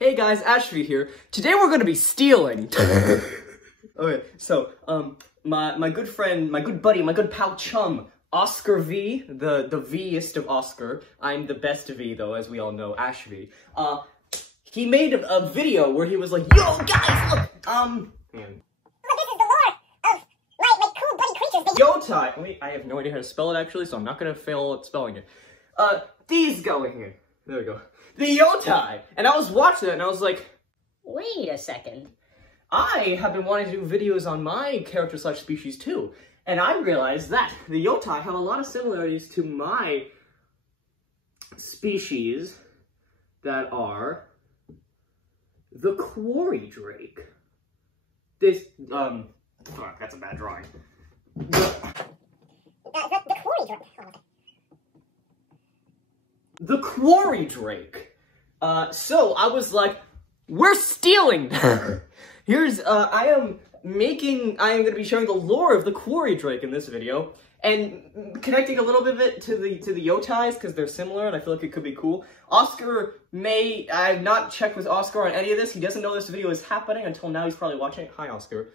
Hey guys, Oscar Vee here. Today we're gonna be stealing. Okay, so, my good friend, my good buddy, my good pal chum, Oscar Vee, the V-est of Oscar. I'm the best V though, as we all know, Oscar Vee. He made a video where he was like, yo guys, look, man. This is the lore of my cool buddy creatures. Yotai. Wait, I have no idea how to spell it actually, so I'm not gonna fail at spelling it. These go in here. There we go. The Yotai! And I was watching it and I was like, Wait a second. I have been wanting to do videos on my character/species too. And I realized that the Yotai have a lot of similarities to my species that are the Quarry Drake. This, fuck, that's a bad drawing. The Quarry Drake. Oh. The Quarry Drake. So I was like, we're stealing. Here's, I am gonna be showing the lore of the Quarry Drake in this video, and connecting a little bit of it to the Yotais, because they're similar, and I feel like it could be cool. I have not checked with Oscar on any of this. He doesn't know this video is happening until now. He's probably watching it. Hi, Oscar.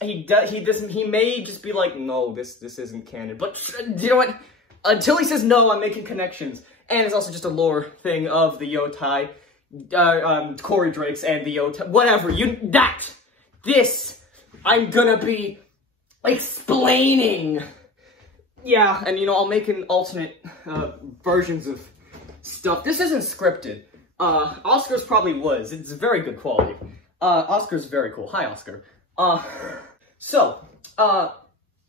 He may just be like, no, this isn't canon, but you know what? Until he says no, I'm making connections. And it's also just a lore thing of the Yotai, Quarry Drakes and the Yotai, whatever, I'm gonna be explaining. Yeah, and you know, I'll make an alternate, versions of stuff. This isn't scripted. Oscar's probably was. It's very good quality. Oscar's very cool. Hi, Oscar.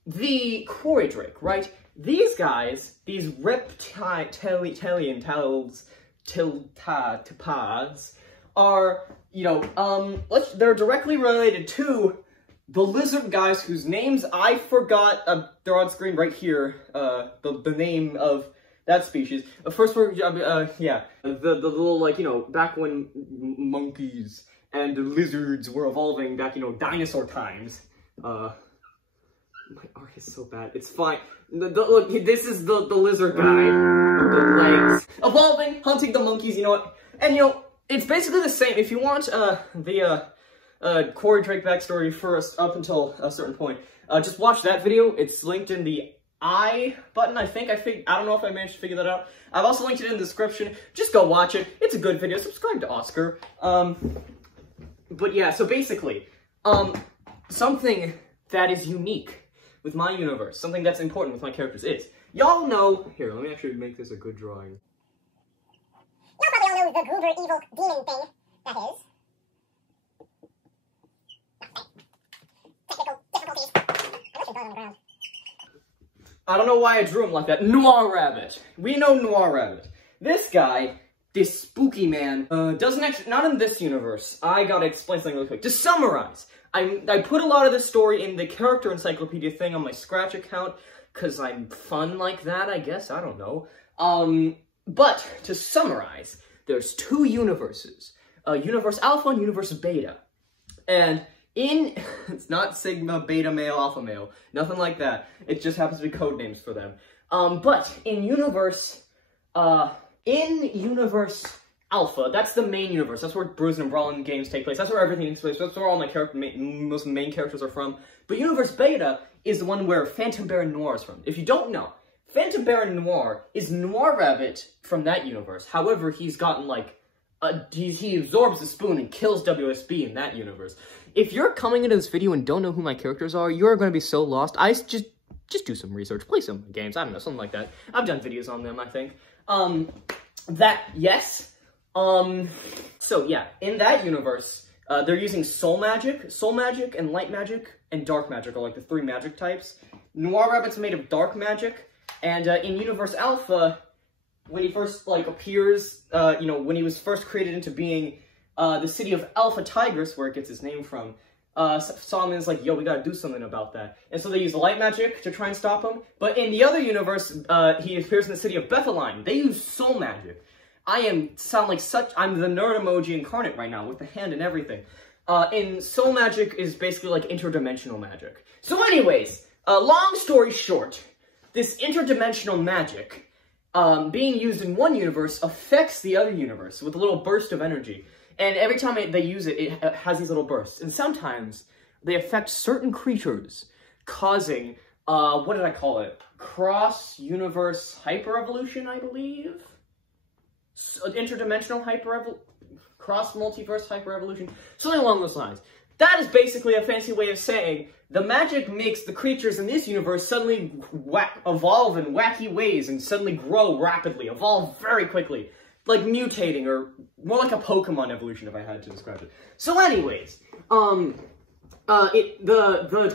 The Quarry Drake, right? These guys, these reptilian tilpods, are, you know, they're directly related to the lizard guys whose names I forgot. They're on screen right here. The name of that species. First, yeah, the little, like, you know, back when monkeys and lizards were evolving back, you know, dinosaur times. My art is so bad. It's fine. Look, this is the lizard guy. The legs. Evolving, hunting the monkeys, you know what? And, you know, it's basically the same. If you want the Quarry Drake backstory first up until a certain point, just watch that video. It's linked in the I button, I think. I don't know if I managed to figure that out. I've also linked it in the description. Just go watch it. It's a good video. Subscribe to Oscar. But yeah, so basically, something that is unique with my universe, something that's important with my characters is, y'all know, here, let me actually make this a good drawing. Y'all probably all know the Goober evil demon thing. That is. Technical difficulties. I wish it was on the ground. I don't know why I drew him like that. Noir Rabbit. We know Noir Rabbit. This guy, this spooky man, doesn't actually, not in this universe. I gotta explain something really quick. To summarize, I put a lot of this story in the character encyclopedia thing on my Scratch account, because I'm fun like that, I guess, I don't know. But, to summarize, there's two universes. Universe Alpha and Universe Beta. And it's not Sigma, Beta male, Alpha male, nothing like that. It just happens to be code names for them. But in Universe Alpha, that's the main universe. That's where Bruising and Brawling games take place. That's where everything takes place. That's where all my most main characters are from. But Universe Beta is the one where Phantom Baron Noir is from. If you don't know, Phantom Baron Noir is Noir Rabbit from that universe. However, he's gotten, like, he absorbs the spoon and kills WSB in that universe. If you're coming into this video and don't know who my characters are, you're going to be so lost. Just do some research. Play some games. I don't know, something like that. I've done videos on them, I think. Yes. So yeah, in that universe, they're using soul magic, and light magic, and dark magic are like the three magic types. Noir Rabbit's made of dark magic, and in Universe Alpha, when he first, like, appears, you know, when he was first created into being, the city of Alpha Tigris, where it gets its name from, Solomon's like, yo, we gotta do something about that. And so they use light magic to try and stop him. But in the other universe, he appears in the city of Bethaline. They use soul magic. I'm the nerd emoji incarnate right now, with the hand and everything. And soul magic is basically like interdimensional magic. So anyways, long story short, this interdimensional magic being used in one universe affects the other universe with a little burst of energy. And every time they use it, it has these little bursts. And sometimes they affect certain creatures, causing, what did I call it? Cross-universe hyper-evolution, I believe? Interdimensional cross-multiverse hyper-evolution? Something along those lines. That is basically a fancy way of saying the magic makes the creatures in this universe suddenly evolve in wacky ways and suddenly grow rapidly, evolve very quickly. Like mutating, or more like a Pokemon evolution if I had to describe it. So anyways, the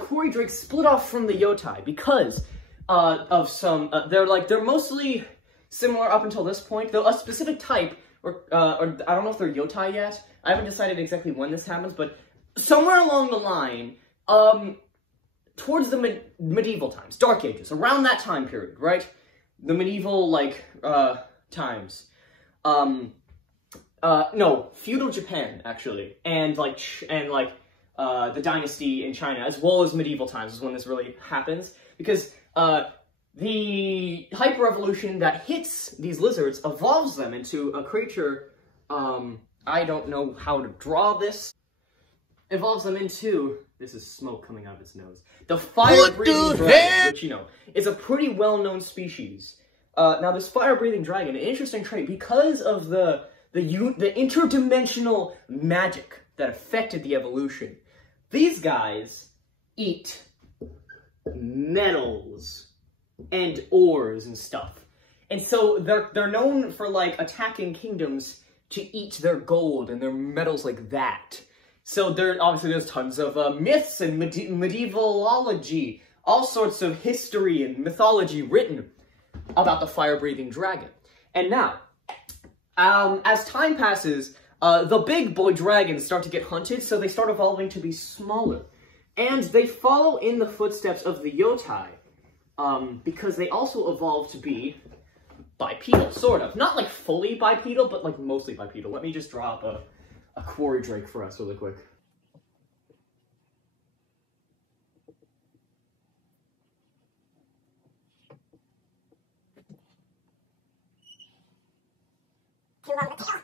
Quarry Drake split off from the Yotai because of some, they're mostly similar up until this point, though a specific type, or I don't know if they're Yotai yet, I haven't decided exactly when this happens, but somewhere along the line, towards the medieval times, Dark Ages, around that time period, right? The medieval, like, times. No, feudal Japan, actually, and the dynasty in China, as well as medieval times is when this really happens, because, the hyper-evolution that hits these lizards evolves them into a creature, I don't know how to draw this, evolves them into, this is smoke coming out of its nose, the fire-breathing dragon, which, you know, is a pretty well-known species. Now, this fire-breathing dragon, an interesting trait, because of the interdimensional magic that affected the evolution, these guys eat metals and ores and stuff. And so they're known for, like, attacking kingdoms to eat their gold and their metals like that. So there's tons of myths and medievalology, all sorts of history and mythology written about the fire-breathing dragon. And now, as time passes, the big boy dragons start to get hunted, so they start evolving to be smaller. And they follow in the footsteps of the Yotai, because they also evolve to be bipedal, sort of. Not like fully bipedal, but like mostly bipedal. Let me just draw up a Quarry Drake for us really quick. Too long of a tail.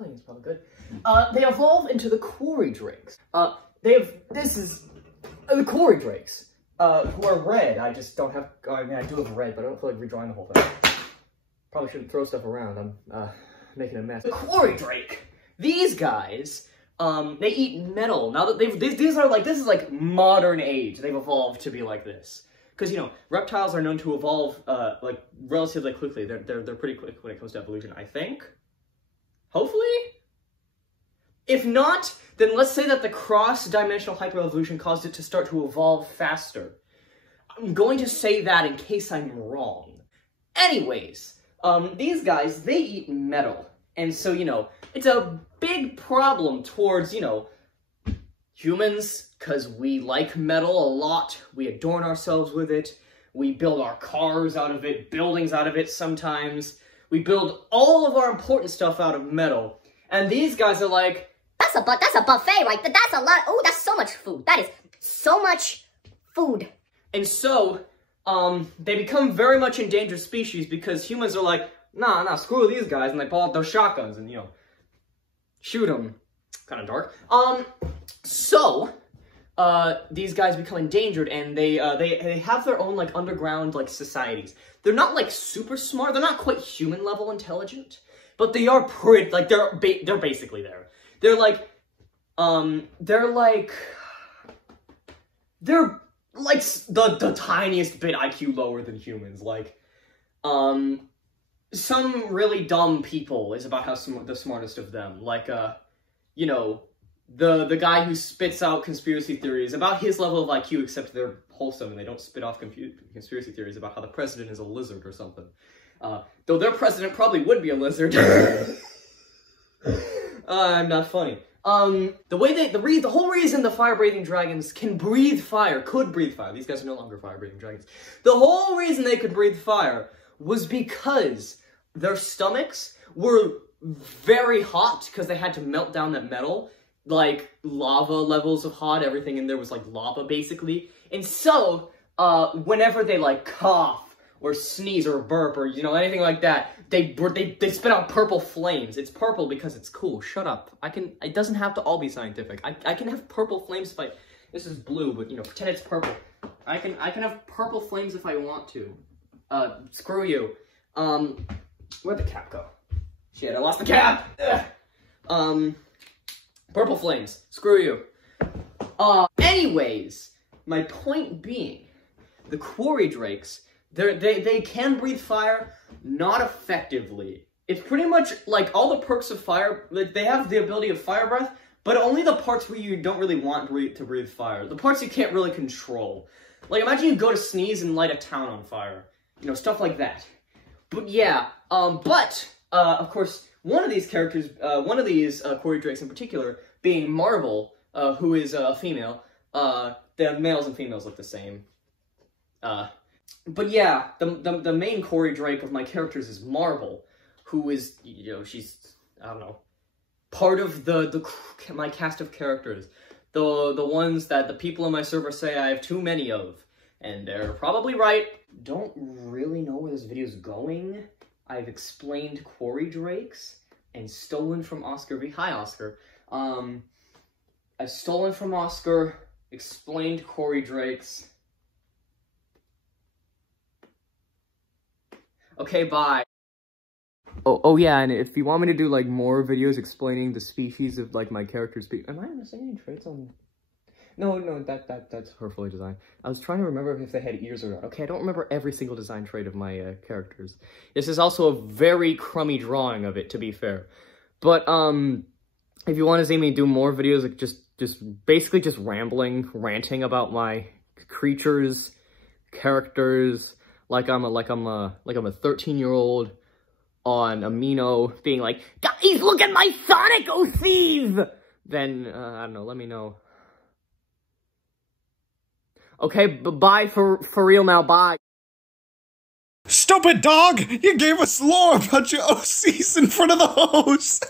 I think it's probably good. They evolve into the Quarry Drakes. This is the Quarry Drakes, who are red. I just don't have, I mean, I do have red, but I don't feel like redrawing the whole thing. Probably shouldn't throw stuff around. I'm, making a mess. The Quarry Drake. These guys, they eat metal. Now that this is like modern age. They've evolved to be like this. Because, you know, reptiles are known to evolve, like, relatively quickly. They're pretty quick when it comes to evolution, I think. Hopefully? If not, then let's say that the cross-dimensional hyper-evolution caused it to start to evolve faster. I'm going to say that in case I'm wrong. Anyways, these guys, they eat metal. And so, you know, it's a big problem towards, you know, humans, because we like metal a lot. We adorn ourselves with it. We build our cars out of it, buildings out of it sometimes. We build all of our important stuff out of metal. And these guys are like, That's a buffet, right? That's a lot. Oh, that's so much food. That is so much food. And so, they become very much endangered species because humans are like, nah, screw these guys, and they pull out their shotguns and, you know, shoot them. Kind of dark. So, these guys become endangered, and they have their own, like, underground, like, societies. They're not, like, super smart. They're not quite human-level intelligent, but they are pretty, like, they're basically there. They're like the tiniest bit IQ lower than humans. Like, some really dumb people is about how the smartest of them. Like, you know, the guy who spits out conspiracy theories about his level of IQ, except they're wholesome and they don't spit off conspiracy theories about how the president is a lizard or something. Though their president probably would be a lizard. I'm not funny. the whole reason the fire-breathing dragons could breathe fire, these guys are no longer fire-breathing dragons, the whole reason they could breathe fire was because their stomachs were very hot, because they had to melt down that metal, like lava levels of hot, everything in there was like lava, basically, and so, whenever they, like, cough, or sneeze, or burp, or, you know, anything like that, they spit out purple flames. It's purple because it's cool. Shut up. It doesn't have to all be scientific. I can have purple flames if this is blue, but, you know, pretend it's purple. I can have purple flames if I want to. Screw you. Where'd the cap go? Shit, I lost the cap! Ugh. Purple flames. Screw you. Anyways, my point being, the Quarry Drakes, they can breathe fire, not effectively. It's pretty much like all the perks of fire, like they have the ability of fire breath, but only the parts where you don't really want to breathe fire. The parts you can't really control. Like, imagine you go to sneeze and light a town on fire. You know, stuff like that. But yeah, of course, one of these characters, one of these Quarry Drakes in particular, being Marble, who is a female, the males and females look the same. But yeah, the main Quarry Drake of my characters is Marble, who is, you know, she's, I don't know, part of my cast of characters. The ones that the people on my server say I have too many of. And they're probably right. Don't really know where this video is going. I've explained Quarry Drakes and stolen from Oscar Vee. Hi, Oscar. I've stolen from Oscar, explained Quarry Drakes. Okay, bye. Oh yeah, and if you want me to do, like, more videos explaining the species of, like, my character's am I missing any traits on... No, that's hurtfully designed. I was trying to remember if they had ears or not. Okay, I don't remember every single design trait of my characters. This is also a very crummy drawing of it, to be fair. But, if you want to see me do more videos, like, basically just ranting about my creatures, characters, like I'm a 13-year-old on Amino being like, guys, look at my Sonic OCs! Then, I don't know, let me know. Okay, bye for real now, bye. Stupid dog! You gave us lore about your OCs in front of the host!